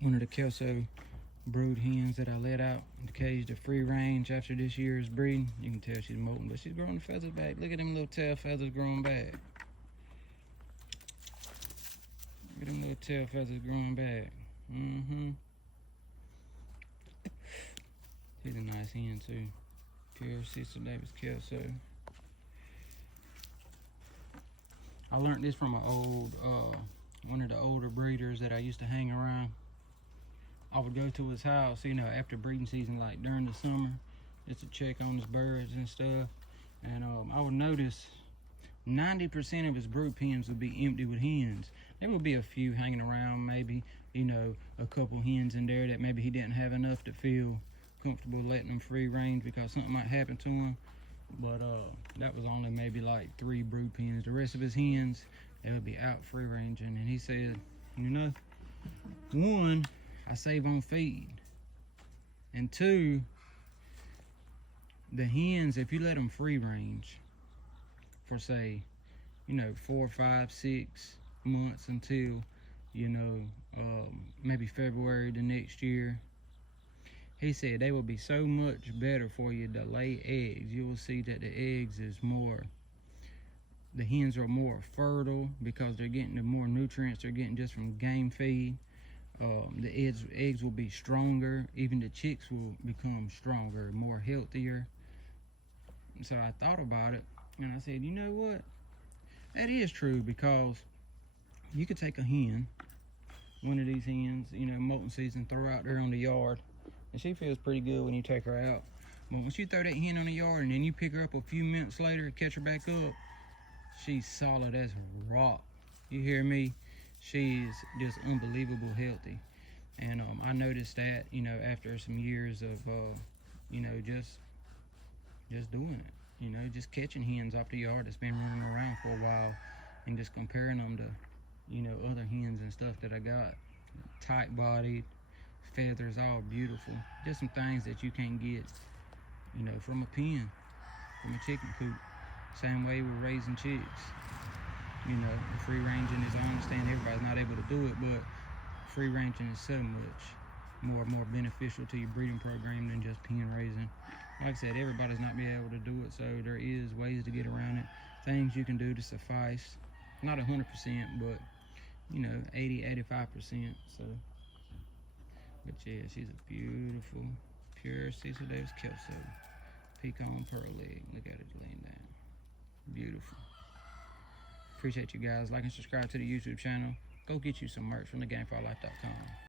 one of the Kelso Brood hens that I let out in the cage to free range after this year's breeding. You can tell she's molting, but she's growing the feathers back. Look at them little tail feathers growing back. Look at them little tail feathers growing back. She's a nice hen too. Pure Cecil Davis Kelso. I learned this from an old, one of the older breeders that I used to hang around. I would go to his house, you know, after breeding season, like during the summer, just to check on his birds and stuff. And I would notice 90% of his brood pens would be empty with hens. There would be a few hanging around, maybe, you know, a couple hens in there that maybe he didn't have enough to feel comfortable letting them free range because something might happen to him. But that was only maybe like 3 brood pens. The rest of his hens, they would be out free ranging. And he said, you know, 1, I save on feed, and 2, the hens, if you let them free range for, say, you know, 4, 5, 6 months until, you know, maybe February the next year, he said they will be so much better for you to lay eggs. You will see that the eggs is more, the hens are more fertile because they're getting the more nutrients they're getting just from game feed. The eggs will be stronger. Even the chicks will become stronger, more healthier. So I thought about it and I said, you know what? That is true, because you could take a hen, one of these hens, you know, molting season, throw her out there on the yard, and she feels pretty good when you take her out. But once you throw that hen on the yard and then you pick her up a few minutes later and catch her back up, she's solid as rock. You hear me? She's just unbelievable healthy. And I noticed that, you know, after some years of, you know, just doing it, you know, just catching hens off the yard that's been running around for a while and just comparing them to, you know, other hens and stuff that I got. Tight bodied, feathers all beautiful. Just some things that you can't get, you know, from a pen, from a chicken coop. Same way we're raising chicks. You know, free ranging is, I understand everybody's not able to do it, but free ranging is so much more beneficial to your breeding program than just pen raising. Like I said, everybody's not be able to do it, so there is ways to get around it. Things you can do to suffice. Not 100%, but, you know, 80, 85%. So, but yeah, she's a beautiful, pure Cecil Davis Kelso. Pecan pearl egg. Look at it laying down. Beautiful. Appreciate you guys. Like and subscribe to the YouTube channel. Go get you some merch from thegamefowlife.com.